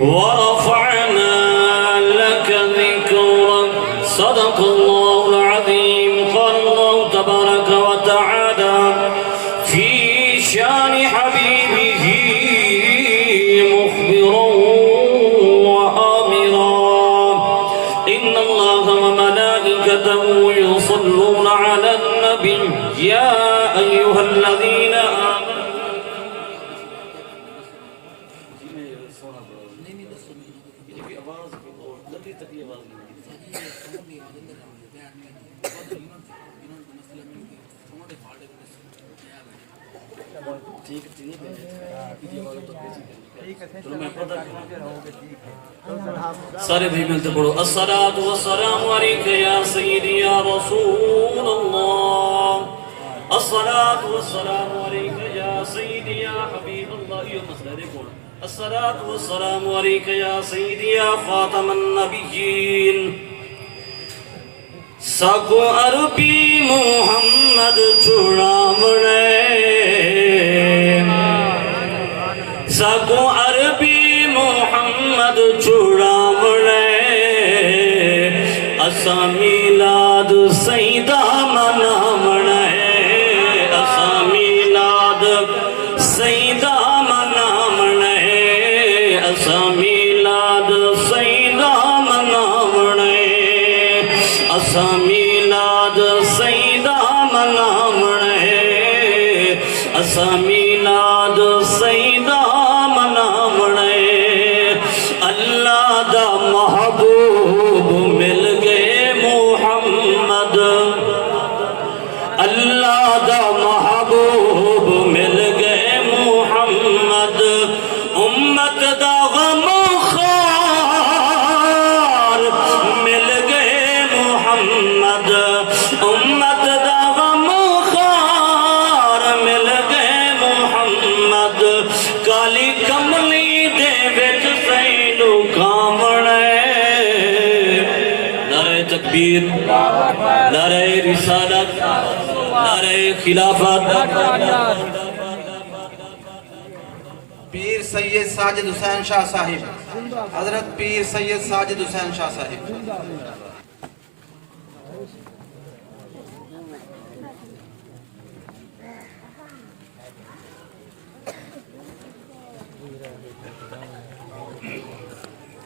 ورفعنا لك ذكرك صدق الله العظيم قال الله تبارك وتعالى في شان حبيبه مخبرا وآمرا إن الله وملائكته يصلون على النبي يا أيها الذين آمنوا سارے بھائی ملتے پڑھو الصلاة والسلام علیکہ یا سیدی یا رسول اللہ الصلاة والسلام علیکہ یا سیدی یا حبیب اللہ یہ مسئلہ دیکھو الصلاة والسلام علیکہ یا سیدی یا خاتم النبیین ساکو عربی محمد چھڑامنے ساکو عربی محمد چھڑامنے اسا میلاد سیدہ منامنے اسا میلاد سیدہ منامنے اسا میلاد سیدہ منامنے اسا میلاد سیدہ منامنے اسا میلاد سیدہ منامنے اللہ دا محبوب مل گئے محمد اللہ دا محبوب مل گئے محمد امت دا غم خار مل گئے محمد امت دا غم خار مل گئے محمد کالی کملی دے وچ سینو کامنے نعرہ تکبیر نعرہ رسالت نعرہ خلافت پیر سید ساجد حسین شاہ صاحب حضرت پیر سید ساجد حسین شاہ صاحب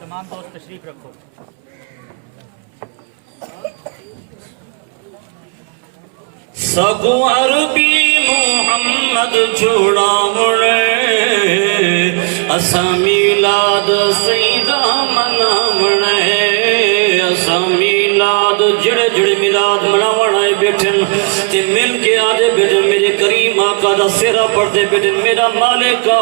تمام دوست تشریف رکھو سگو عربی محمد چھڑامنے اسا میلاد سیدہ منامنے اسا میلاد جڑے جڑے میلاد مناونا ہے بیٹھن تے مل کے آدھے بیٹھن میرے کریم آقا دا سیرہ پڑھتے بیٹھن میرا مالکہ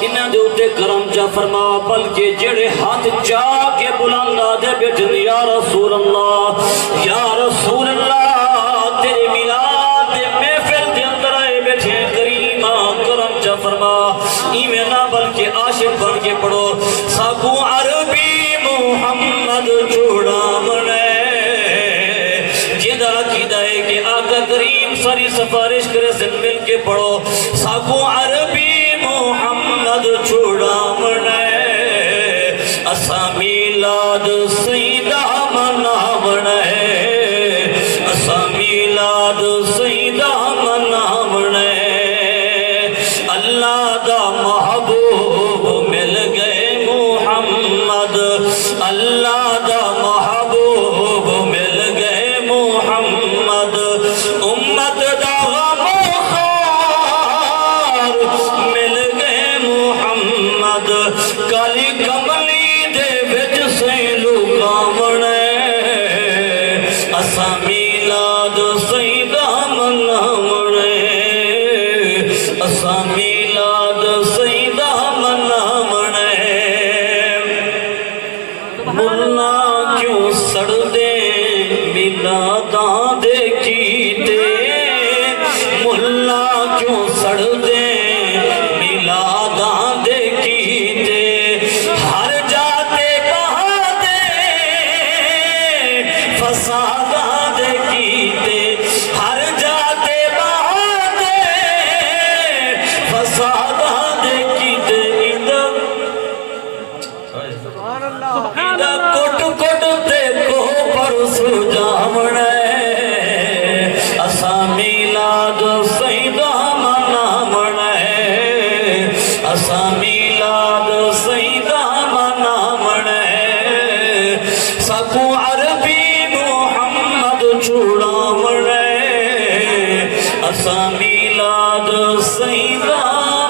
انہاں دے اتے کرم چا فرما بلکہ جڑے ہاتھ چا کے بلند آدھے بیٹھن یا رسول اللہ یا رسول اللہ تیرے میلاد دے محفل دے اندر آئے بیٹھے کریم کرم چا فرما ایمیں نہ بلکہ عاشق بن کے پڑھو ساکو عربی محمد چھڑامنے جدہ عقیدہ ہے کہ آقا کریم ساری سفارش کرے سے مل کے پڑھو ساکو عربی محمد چھڑامنے اسا میلاد سیدہ منامنے اسا میلاد سیدہ منامنے اللہ دا محبوب مل گئے محمد اللہ دا محبوب مل گئے محمد امت دا غم خار مل گئے محمد کالی کملی دے وچ سینو کامنے اسا میلاد سیدہ منامنے اسا میلاد سیدہ منامنے ملا کیوں سڑ دے میلاداں دے کیتے ملا کیوں سڑ دے میلاداں دے کیتے ہر جاتے کہاں دے فساداں دے کیتے ہر جاتے اسا میلاد سیدہ منامن ہے اسا میلاد سیدہ منامن ہے سکو عربی محمد چھوڑامن ہے اسا میلاد سیدہ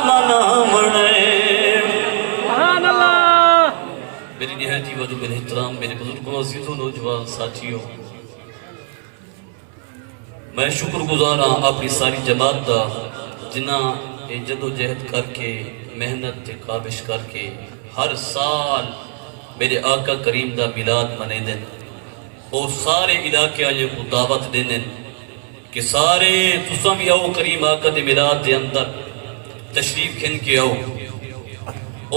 منامن ہے۔ میری نہایت وجہ میرے احترام میرے بزرگوں عزیزوں نوجوان ساتھیوں، میں شکر گزار ہاں اپنی ساری جماعت دا جنہاں جد و جہد کر کے محنت تے کابش کر کے ہر سال میرے آقا کریم دا میلاد منے دن اور سارے علاقے آئے کو دعوت دین کہ سارے تساں بھی آؤ کریم آقا دے میلاد دے اندر تشریف کھن کے آؤ،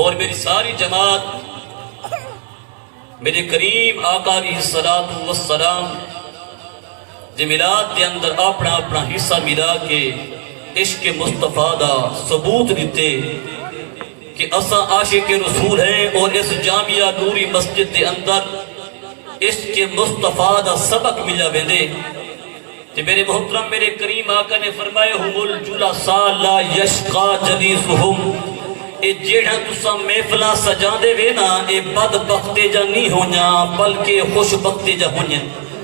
اور میری ساری جماعت میرے کریم آقا علیہ السلام جے میلاد دے اندر اپنا اپنا حصہ ملا کے عشق مصطفیٰ دا ثبوت دیتے کہ اساں عاشق رسول ہیں، اور اس جامعہ نوری مسجد دے اندر عشق مصطفیٰ دا سبق ملا ویندے۔ کہ میرے محترم میرے کریم آقا نے فرمائے ہم الجلساء لا یشقا جلیسہم، اے جیڑا تساں محفلاں سجا دے وے نا اے بدبختے جا نہیں ہونا بلکہ خوش بختے جا ہونا۔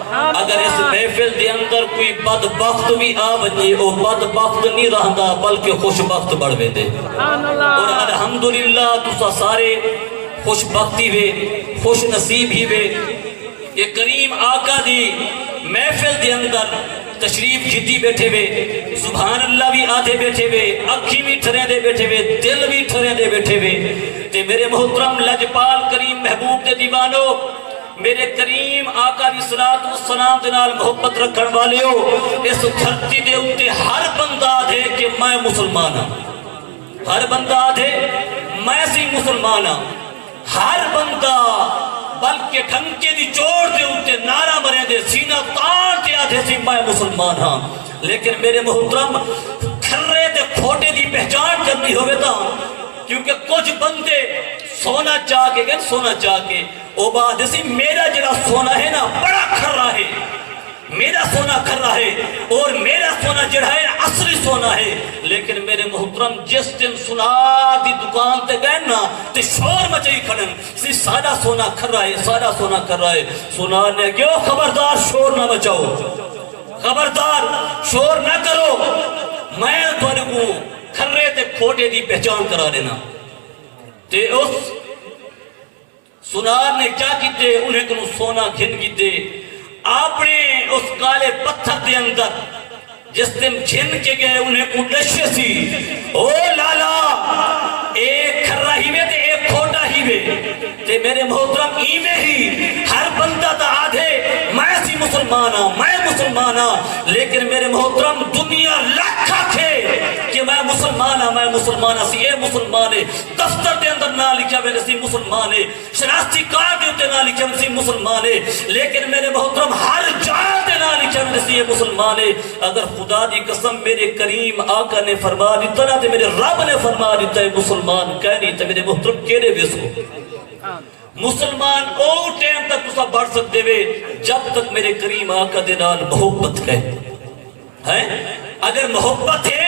اگر اس محفل دے اندر کوئی بدبخت بھی آ بجے او بدبخت نہیں رہندا بلکہ خوش بخت بڑھ وے دے، اور الحمدللہ تساں سارے خوش بختی وے خوش نصیب ہی وے۔ یہ کریم آقا دی محفل دے اندر تشریف جیتی بیٹھے وے، سبحان اللہ بھی آدھے بیٹھے وے، اکھی بھی ٹھرے دے بیٹھے وے، دل بھی ٹھرے دے بیٹھے وے۔ تے میرے محترم لجپال کریم محبوب دے دیوانو، میرے کریم آقا علیہ السلام دے نال محبت رکھن والے ہو، اس دھرتی دے اُتے ہر بندہ دے کہ میں مسلمان ہاں، ہر بندہ دے میں سی مسلمان ہاں، ہر بندہ بلکہ ٹھنکے دی چوڑ دے اُتے نعرہ مرے دے سینہ تان دے آدھے سی میں مسلمان ہاں۔ لیکن میرے محترم کھرے دے کھوٹے دی پہچان کرنی ہوئے تھا، کیونکہ کچھ بندے سونا چاہ کے گئے سونا چاہ کے او بات اسی میرا جڑا سونا ہے نا بڑا کھر رہا ہے، میرا سونا کھر رہا ہے، اور میرا سونا جڑا ہے عصری سونا ہے۔ لیکن میرے محترم جس دن سنا دی دکان تے گئے نا تے شور مچائی کھڑن سی سادہ سونا کھر رہا ہے سادہ سونا کھر رہا ہے۔ سنا نے کیوں خبردار شور نہ مچاؤ، خبردار شور نہ کرو، میں تھوڑے کو کھرے تے کھوٹے دی پہچان کرا دینا۔ تے اس سنار نے کیا کیتے انہیں کنو سونا گھن کیتے اپنے اس کالے پتھر دے اندر جس دن گھن کے گئے انہیں کو نشے سی، او لالا ایک کھرا ہی میں تے ایک کھوٹا ہی میں تے میرے محترم ایمیں ہی ہر بندہ تا آدھے میں سی مسلمانہ میں مسلمانہ، لیکن میرے محترم دنیا لکھا کھے کہ میں مسلمانہ سی اے مسلمانے، دفتر دے اندر نہ لکھا میں سی مسلمانے، شناختی کارڈ دے نہ لکھا میں سی مسلمانے، لیکن میرے محترم ہر جان دے نہ لکھا میں سی مسلمانے۔ اگر خدا دی قسم میرے کریم آقا نے فرما دیتا نا تے میرے رب نے فرما دیتا ہے مسلمان کہنی تے میرے محترم کیرے بیسو مسلمان او ٹیم تک تسا بڑھ سکتے وے جب تک میرے کریم آقا دے نال محبت ہے۔ اگر محبت ہے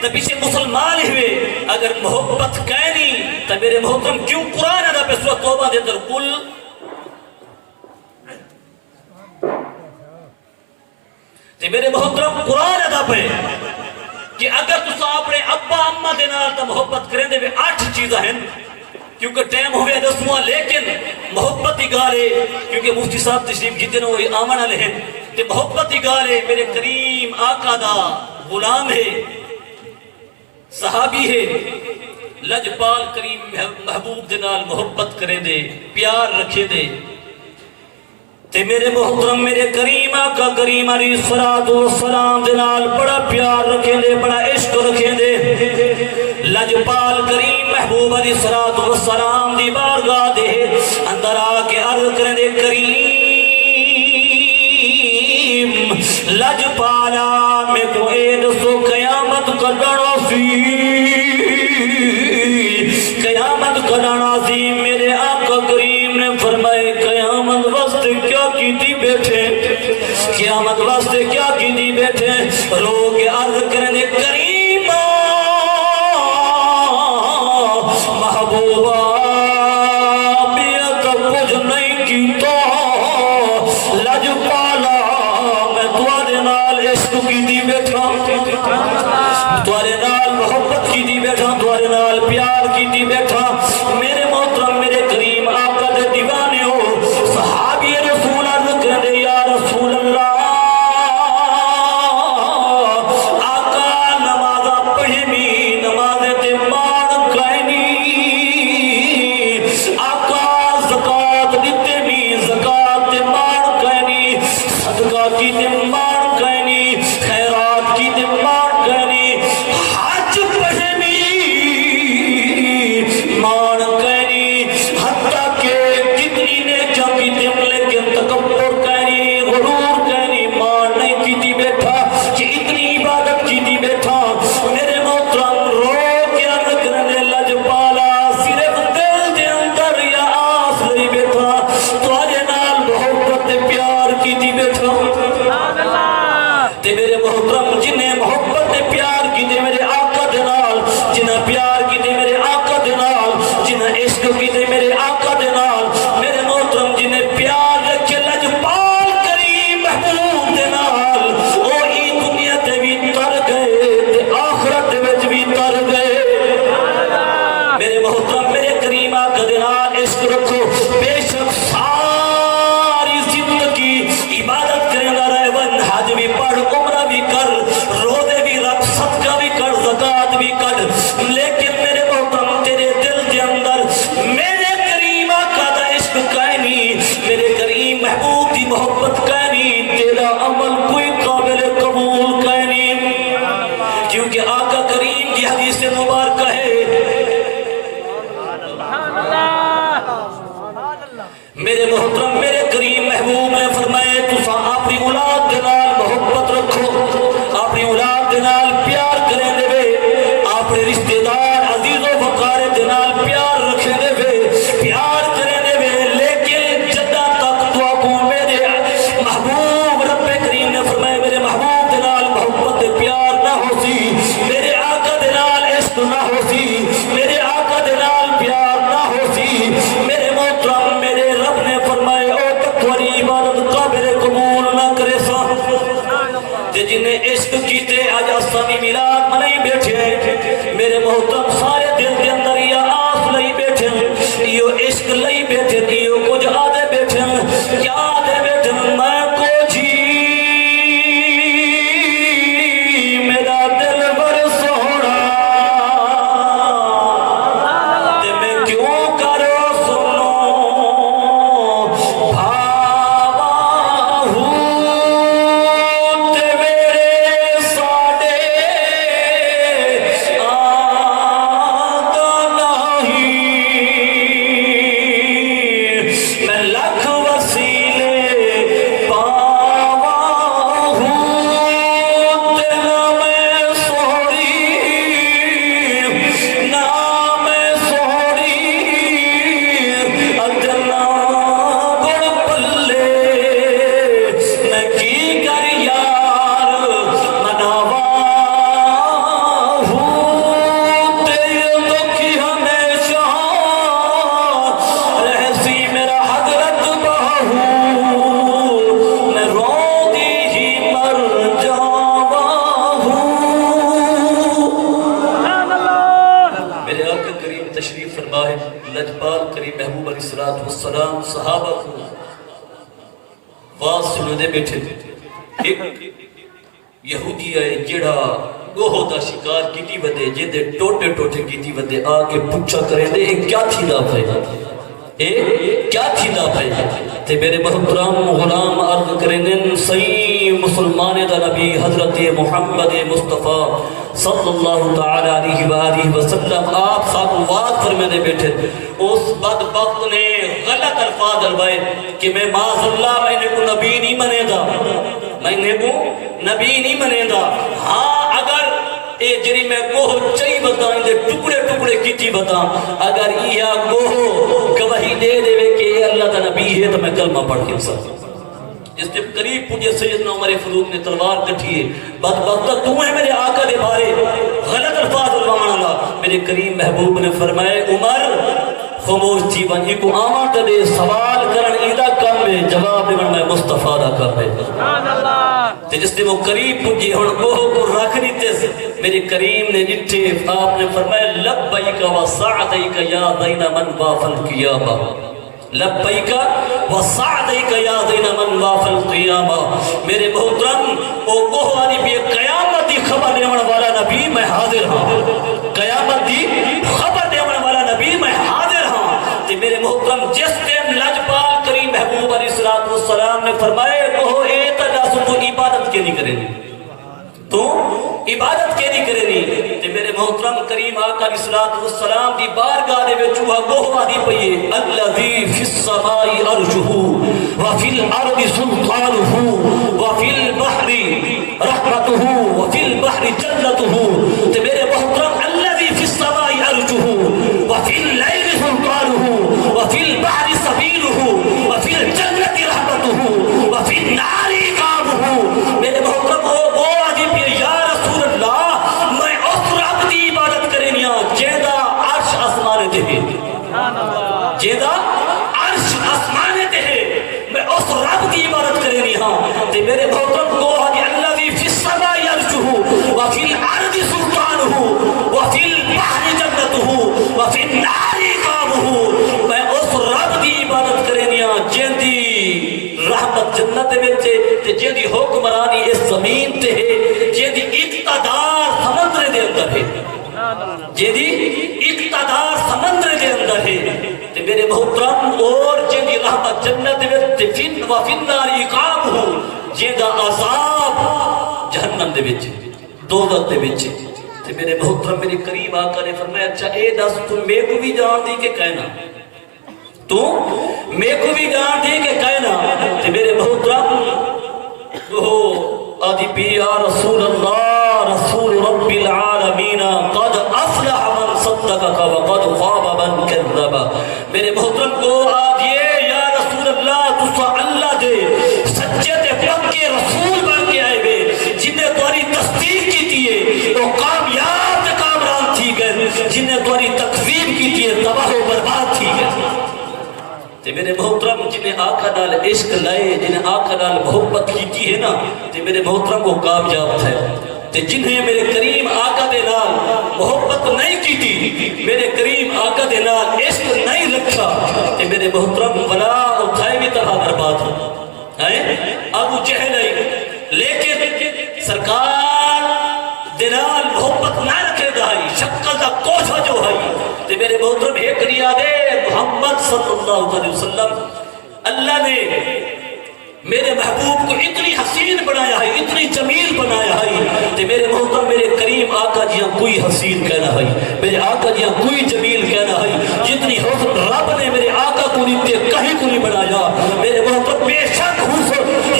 تو پیچھے مسلمان ہوئے، اگر محبت کہنی تو میرے محترم کیوں قرآن ادا پہ سورہ توبہ دے اندر کل تے میرے محترم قرآن ادا پہ کہ اگر تسا اپنے ابا اممہ دے نال تو محبت کریں دے 8 چیزیں ہیں، کیونکہ ٹائم ہوئے دسواں، لیکن محبت ہی گالے کیونکہ مفتی صاحب تشریف جیتے نو وہی آمن والے ہیں تے محبت ہی گالے میرے کریم آقا دا غلام ہے، صحابی ہے، لجپال کریم محبوب دے نال محبت کرے دے پیار رکھے دے تے میرے محترم میرے کریم آقا کریم علیہ السلام دے نال بڑا پیار رکھے دے بڑا عشق رکھے دے۔ لجپال کریم محبوب علیہ السلام دی بارگاہ دے اندر آ کے عرض کرے دے کریم لجپالا میں کو اید سو قیامت کڈنا سی، قیامت کڈنا سی۔ میرے آقا کریم نے فرمائے قیامت واسطے کیا کیتی بیٹھے، قیامت واسطے کیا کیتی بیٹھے، رو کے عرض کرنے کریمہ محبوبہ بیعت کچھ نہیں کیتا لج پالا میں تواڈے نال عشق کیتی بیٹھا تواڈے نال محبت کیتی بیٹھا تواڈے نال پیار کیتی بیٹھا میرے محترم میرے کریم آقا دے دیوانے ہو صحابی رسول عرض کرنے یا رسول اللہ آقا نمازہ پڑھمی نمازے تے مان کائنی آقا زکاة دیتے می زکاة تے مان کائنی صدقہ کی تے مان کائنی خیرات کی تے مان کائنی حج پڑھمی مان کائنی حتیٰ کہ کتنی نے جنگی تم لیکن تکبر کائنی غرور کائنی مان نہیں کیتی بیٹھا کہ اتنی عبادت کیتی بیٹھا میرے محترم رو کے عرض کرنے لج پالا صرف دل دے اندر یا آس لئی بیٹھا تواڈے نال محبت تے پیار کیتی بیٹھا تے میرے محترم جنہیں محبت تے پیار کیتے میرے آقا دے نال جنہیں پیار کیتے میرے آقا دے نال جنہیں عشق کیتے میرے آقا دے نال میرے محترم جنہیں پیار رکھے لجپال کریم محبوب دے نال او ای دنیا تے بھی تر گئے تے آخرت وچ بھی تر گئے میرے محترم میرے کریم آقا دے نال عشق رکھو بے شک ساری زندگی عبادت کرنے گا رہے ون حج بھی پڑھ عمرہ بھی کر روزے بھی رکھ صدقہ بھی کر زکاة بھی کر لیکن میرے محترم تیرے دل کے اندر میرے کریم آقا دا عشق کائنی میرے کریم محبوب دی محبت کائنی تیرا عمل کوئی قابل قبول کائنی کیونکہ آقا کریم کی حدیث مبارکہ ہے میرے محترم میرے کریم محبوب نے فرمائے تسا اپنی اولاد دے نال محبت رکھو اپنی اولاد دے نال پیار کریں دے وے اپنے رشتہ دار عزیز و وقار دے نال پیار رکھیں دے وے پیار کریں دے وے لیکن جدہ تک تو کو میرے محبوب رب کریم نے فرمائے میرے محبوب دے نال محبت دے پیار نہ ہو سی میرے آقا دے نال عشق نہ ہو سی میرے آقا دے نال پیار نہ ہو سی میرے محترم میرے رب نے فرمائے او تکوری عبادت قابل قبول نہ کرے سا تے جنہیں عشق کیتے آج آسانی میلاد منائی بیٹھے میرے محترم سارے دل کے اندر یہ آس لئی بیٹھے یہ عشق لئی بیٹھے یہ کچھ آدھے بیٹھے کیا آدھے بیٹھے میں کو جی میرا دل بر سوڑا تے میں کیوں کرو سنو بھاوا ہوں تے میرے ساڑے آگا نہیں میں لکھ وسیلے پاوا ہوں تے نہ میں سوڑی نہ میں سوڑی اتنا گڑ پلے میں کی کر یار مناوا ہوں تے دکھی ہمیشہ رہسی میرا حضرت باہو میں روندی ہی مر جاوا ہوں میرے آقا کریم تشریف فرمائے لجپال کریم محبوب علیہ السلام صحابہ کو واز سنو دے بیٹھے ایک یہودی آئے جڑا گوہو دا شکار کیتی ودے جیدے ٹوٹے ٹوٹے کیتی ودے آگے پوچھا کرے دے ایک کیا تھی دا پھائی ایک کیا تھی دا پھائی تے میرے محترم غلام عرض کریں صحیح مسلمان دا نبی حضرت محمد مصطفیٰ صلی اللہ تعالی علیہ وآلہ وسلم آپ صاحب واقع فرمانے بیٹھے اس بدبخت نے غلط الفاظ الوائے کہ میں معاذ اللہ میں نے کو نبی نہیں منے دا میں نے کو نبی نہیں منے دا ہاں اگر اے جری میں کوہ چاہی بتائیں دے ٹکڑے ٹکڑے کیتی بتاں اگر یہ کوہ گواہی دے دے کہ یہ اللہ کا نبی ہے تو میں کلمہ پڑھ کے سکتا اس کے قریب پوجے سیدنا عمر فاروق نے تلوار کٹھی ہے بدبخت تو ہے میرے آقا دے بارے غلط الفاظ اللہ میرے کریم محبوب نے فرمائے عمر خاموش تھی ونی کو آمد دے سوال کرن ایدہ کم میں جواب دیون میں مصطفیٰ دا کم ہے سبحان اللہ تے جس نے وہ قریب پوجی ہن گوہ کو رکھ دیتے میرے کریم نے جٹھے آپ نے فرمائے لبیک و سعدیک یا دین من وافل قیامہ لبیک و سعدیک یا دین من وافل قیامہ میرے محترم او گوہ آنی بھی قیامت دی خبر دیون والا نبی میں حاضر ہاں قیامت دی خبر دیون والا نبی میں حاضر ہاں تے میرے محترم جس ٹائم لجپال کریم محبوب علیہ السلام نے فرمائے وہ اے تجاسو تو عبادت کے نہیں کرے تو عبادت کے نہیں کرے نہیں تے میرے محترم کریم آقا علیہ السلام دی بارگاہ دے وچ وہ گوہ دی پئی الذی فی السماء عرشہ وفی الارض سلطانہ وفی البحر رحمتہ وفی البحر جنتہ تے میرے محترم الذی فی السماء عرشہ وفی اللیل سلطانہ وفی البحر سبیلہ وفی الجنت رحمتہ وفی النار عقابہ میرے محترم وہ آدھی پھر یا رسول اللہ میں اس رب دی عبادت کرنیاں جیدہ عرش آسمان دے جیدہ عرش آسمان دے میں اس رب دی عبادت کرنیاں تے میرے محترم کو آدھی اللہ دی فی السماء عرشہ وفی الارض سلطانہ وفی البحر جنتہ وفی النار عقابہ میں اس رب دی عبادت کرنیاں جیدی رحمت جنت وچے تے جیدی حکمرانی اس زمین تے ہے جیدی اقتدار سمندر دے اندر ہے جیدی اقتدار سمندر دے اندر ہے تے میرے محترم اور جیدی رحمت جنت وچے فن و فنار عقابہ جیدہ عذاب جہنم دے وچے دوزخ دے وچے تے میرے محترم میرے قریب آقا نے فرمایا اچھا اے دس تم میں کو بھی جان دی کہ کہنا تو میں کو بھی جان دی کہ کہنا تے میرے محترم وہ آدھی پی یا رسول اللہ رسول رب العالمین قد افلح من صدقک وقد خواب من کذب میرے محترم کو آدھیے یا رسول اللہ تسا اللہ دے سچے تے پکے رسول بن کے آئے گئے جنہیں تمہاری تصدیق کی تیئے وہ کامیاب تے کامران تھی گئے جنہیں تمہاری تکذیب کی تیئے تباہ و برباد تھی گئے تے میرے محترم جنہیں آقا نال عشق لائے جنہیں آقا نال محبت کی ہے نا تے میرے محترم کو کامیاب تھے تے جنہیں میرے کریم آقا دے نال محبت نہیں کی تھی میرے کریم آقا دے نال عشق نہیں رکھا تے میرے محترم ولا اٹھائے بھی طرح برباد ہو ابو جہل لیکن سرکار دے نال محبت نہ رکھے دائی شکل دا کوشا جو ہے تے میرے محترم ایک ریا دے محمد صلی اللہ علیہ وسلم اللہ نے میرے محبوب کو اتنی حسین بنایا ہے اتنی جمیل بنایا ہے تے میرے محترم میرے کریم آقا جیاں کوئی حسین کہنا ہے میرے آقا جیاں کوئی جمیل کہنا ہے جتنی حسن رب نے میرے آقا کو نیتے کہیں کو نہیں بنایا میرے محترم بے شک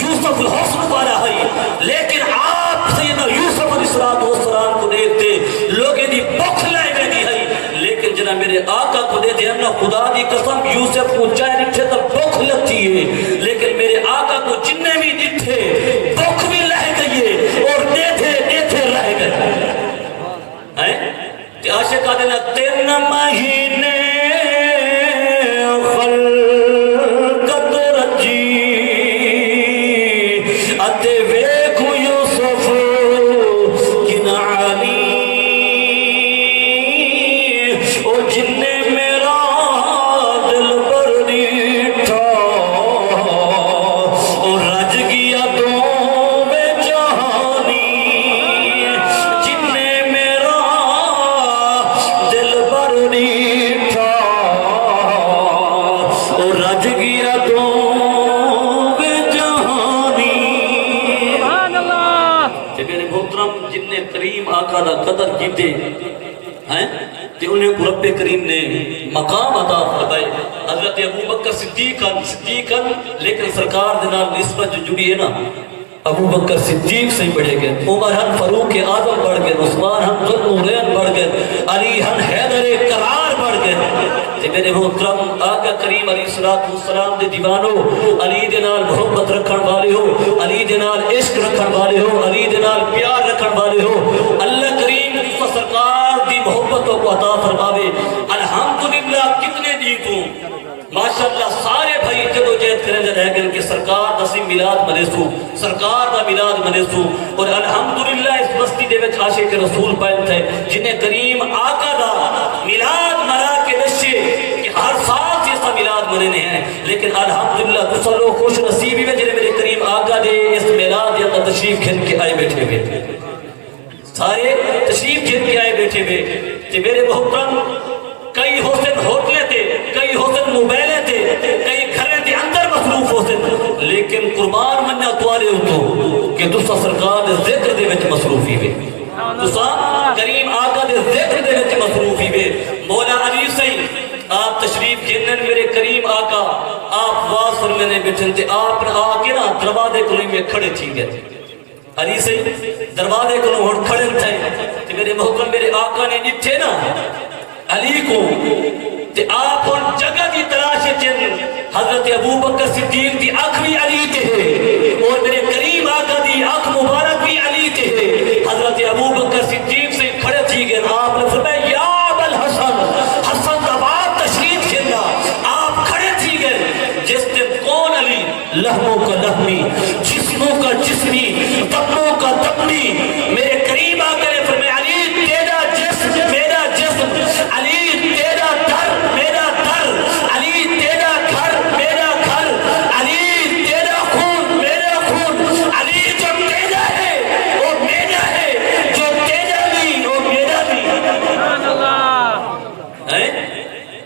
یوسف الحسن والا ہے لیکن آپ سیدنا یوسف علیہ السلام کو دیکھتے لوگیں دی بخ لائے میں دی ہے لیکن جنہ میرے آقا کو دے دے ہم خدا دی قسم یوسف کو چاہے نٹھے تب بخ لگتی ہے لیکن میرے آقا کو جننے بھی نٹھے بخ بھی لہ گئے اور دیتھے رہ گئے تے عاشقہ دینا 3 مہینے خلقت رجی اتے ویکھو یوسف کنعانی او جننے میرا دل بر دیٹھا او رج گیا تو بے جہانی جننے میرا دل بر دیٹھا او رج گیا تو بے جہانی سبحان اللہ تے میرے محترم جن نے کریم آقا دا قدر کیتے ہیں تے انہیں کو رب کریم نے مقام عطا فرمائے حضرت ابو بکر صدیقاً لیکن سرکار دے نال نسبت جو جڑی ہے نا ابو بکر صدیق سے بڑھے گئے عمر ہن فاروق اعظم بڑھ گئے عثمان ہن ذوالنورین بڑھ گئے علی ہن حیدر کرار بڑھ گئے تے میرے محترم آقا کریم علیہ السلام دے دیوانو علی دے نال محبت رکھن والے ہو علی کرن والے ہو اللہ کریم مصطفیٰ سرکار دی محبتوں کو عطا فرماوے الحمدللہ کتنے جیتوں ماشاءاللہ سارے بھائی جدو جہد کریں جا رہ گئے کہ سرکار دا سی میلاد منے سو سرکار دا میلاد منے سو اور الحمدللہ اس بستی دے وچ عاشق رسول پائن تھے جنہیں کریم آقا دا میلاد منا کے نشے کہ ہر سال جیسا میلاد مننے ہیں لیکن الحمدللہ دوسرا لوگ خوش نصیبی میں جنہیں میرے کریم آقا دے اس میلاد یا تشریف کھن کے آئے بیٹھے ہوئے سارے تشریف کھن کے آئے بیٹھے ہوئے کہ میرے محترم کئی حسن ہوتلے تھے کئی حسن موبائلیں تھے کئی گھریں تھے اندر مصروف حسن لیکن قربان منہ اتوارے ہوتو کہ دوسرا سرکار دے ذکر دے وچ مصروفی ہوئے دوسرا کریم آقا دے ذکر دے وچ مصروفی ہوئے مولا علی سید آپ تشریف کھینن میرے کریم آقا آپ واس فرمانے بیٹھن تھے آپ نے آکے نا دروازے کلوئی میں کھڑے تھی گئے علی سید دروازے کلوئی کھڑے تھے کہ میرے محترم میرے آقا نے اتھے نا علی کو تے آپ ان جگہ دی تلاش چن حضرت ابو بکر صدیق دی آنکھ بھی علی تے ہے اور میرے کریم آقا دی آنکھ مبارک بھی علی تے ہے حضرت ابو بکر صدیق سے کھڑے تھی گئے آپ نے فرمایا یا ابا الحسن حسن دباب تشریف کھیلنا آپ کھڑے تھی گئے جس دن کون علی لہموں کا لہمی جسموں کا جسمی دموں کا دمی میرے کریم آقا نے فرمایا علی تیرا جسم میرا جسم علی تیرا در میرا در علی تیرا گھر میرا گھر علی تیرا خون میرا خون علی جو تیرا ہے وہ میرا ہے جو تیرا بھی وہ میرا بھی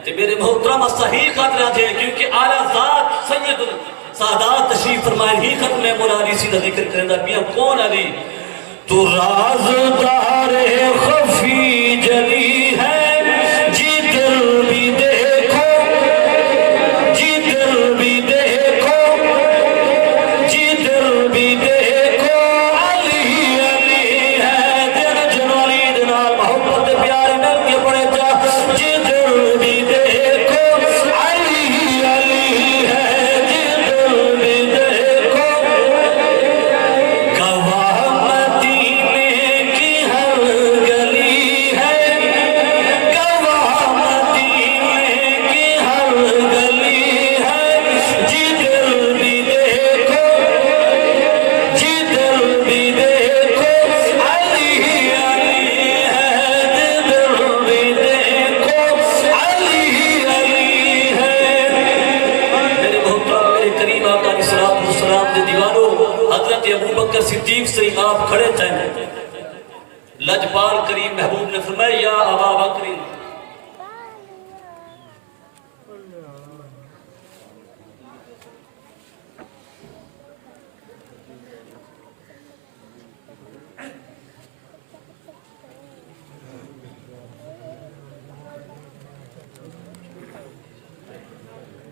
تو میرے محترم صحیح خاطرہ تھے کیونکہ اعلیٰ ذات سید سادات تشریف فرمائے ہی ختم ہے مولا علی سیدھا ذکر کریں دا بیاں کون علی تو رازدار خفی جلی ہے جی دل بھی دیکھو جی دل بھی دیکھو جی دل بھی دیکھو علی علی ہے دل جنوالی دنال محبت پیار مل کے پڑے جا جی دل بھی دیکھو علی علی ہے جی دل بھی دیکھو گواہ مدینے کی ہر گلی ہے گواہ مدینے کی ہر گلی ہے جی دل بھی دیکھو جی دل بھی دیکھو علی علی ہے جی دل بھی دیکھو علی علی ہے میرے محترم میرے کریم آقا علیہ السلام دے دیوانوں حضرت ابو بکر صدیق سے آپ کھڑے تھے لجپال کریم محبوب نے فرمایا یا ابا بکر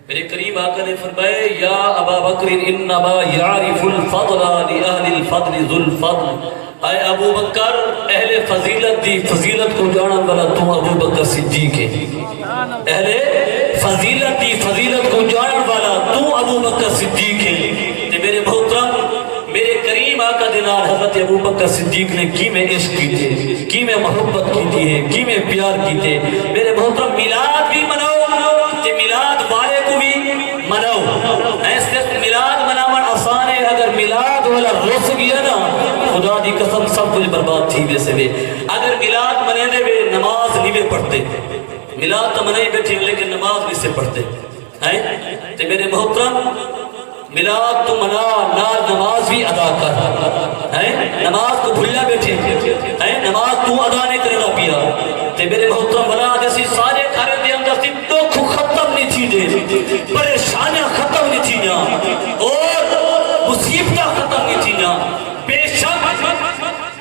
میرے کریم آقا نے فرمایا یا ابا بکر انما یعرف الفضل لأہل الفضل ذو الفضل اے ابو بکر اہل فضیلت دی فضیلت کو جانن والا تو ابو بکر صدیق ہے اہل فضیلت دی فضیلت کو جانن والا تو ابو بکر صدیق ہے تے میرے محترم میرے کریم آقا دینار حضرت ابو بکر صدیق نے کی میں عشق کی تھے کی میں محبت کی تھی کی میں پیار کی تھے میرے محترم میلاد بھی مناؤ تے میلاد والے کو بھی مناؤ ایسے میلاد مناون آسان ہے اگر میلاد والا رس گیا نا خدا دی قسم سب کچھ برباد تھی ویسے بھی اگر میلاد منانے وے نماز نہیں وے پڑھتے میلاد تو منائی بیٹھے لیکن نماز بھی سے پڑھتے ہیں تے میرے محترم میلاد تو منا نال نماز بھی ادا کر نماز کو بھولنا بیٹھے نماز تو ادا نہیں کرنا پیا تے میرے محترم بنا جیسی سارے گھر دے اندر سی دکھ ختم نہیں تھی دے پریشانیاں ختم نہیں تھی نا اور مصیبتیں ختم نہیں تھی نا بے شک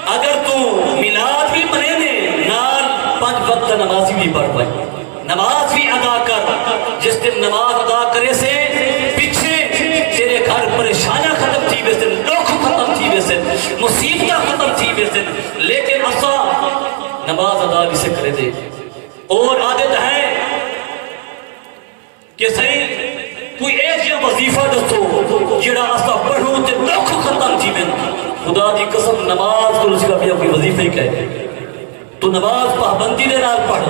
اگر تو میلاد بھی منے نے نال 5 وقت نمازی بھی پڑھ پائے نماز بھی ادا کر جس دن نماز ادا کرے سے پیچھے تیرے گھر پریشانیاں ختم تھی ویسے دکھ ختم تھی ویسے مصیبتیں ختم تھی ویسے لیکن اسا نماز ادا بھی سے کرے دے اور عادت ہے کہ صحیح کوئی ایک یا وظیفہ دستو جڑا اسا پڑھوں تے دکھ ختم تھی میں خدا دی قسم نماز کو اس کا بھی اپنی وظیفے کہے تو نماز پابندی دے نال پڑھ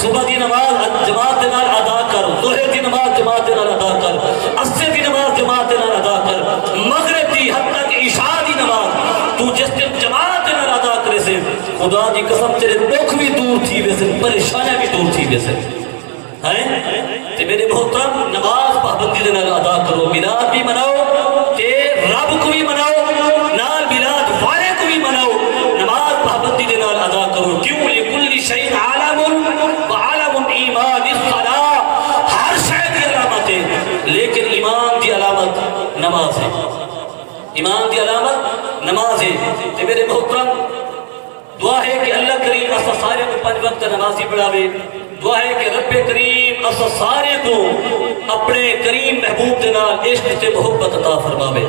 صبح دی نماز جماعت دے نال ادا کر ظہر دی نماز جماعت دے نال ادا کر عصر دی نماز جماعت دے نال ادا کر مغرب دی حتی کہ عشاء دی نماز تو جس دن جماعت دے نال ادا کرے سے خدا دی قسم تیرے دکھ بھی دور تھی ویسے پریشانیاں بھی دور تھی ویسے ہیں تے میرے محترم نماز پابندی دے نال ادا کرو میلاد بھی مناؤ تے رب کو بھی مناؤ نال میلاد والے کو بھی مناؤ نماز پابندی دے نال ادا کرو کیوں لکل شیء عالم وعالم ایمان الصلاۃ ہر شے دی علامت ہے لیکن ایمان دی علامت نماز ہے ایمان دی علامت نماز ہے تے میرے محترم دعا ہے کہ اللہ کریم اسا سارے کو 5 وقت نمازی بڑھاوے دعا ہے کہ رب کریم اسا سارے کو اپنے کریم محبوب دے نال عشق تے محبت عطا فرماوے